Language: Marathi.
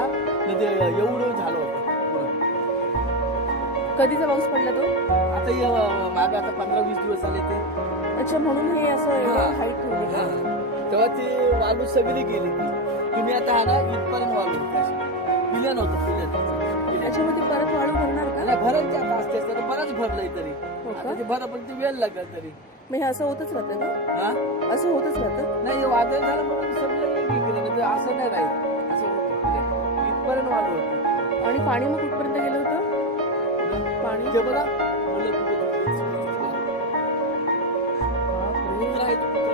एवढं झालं होतं. कधीचा पाऊस पडला तो? आता मागे आता 15-20 दिवस झाले ते. अच्छा, म्हणून हे असं हाईट ठेवली का? तेव्हा ती वालू सगळी गेली. तुम्ही आता हा ना इथपर्यंत वालू पिल्या नव्हतं. अच्छा, मग ती परत वाळू भरणार का? नाही भरत जात असते तर बरंच भरलंय तरी. हो का? आता ते भरा पण ते वेळ लागेल तरी. मग हे असं होतच राहतं का? हा असं होतच राहतं? नाही वादळ झालं म्हणून सगळं गेलं नाही तर असं नाही राहील. असं होतं म्हणजे इथपर्यंत वालू होतं. आणि पाणी मग कुठपर्यंत गेलं होतं? पाणी ते बघा मुलं कुठे बापरे. राहायचं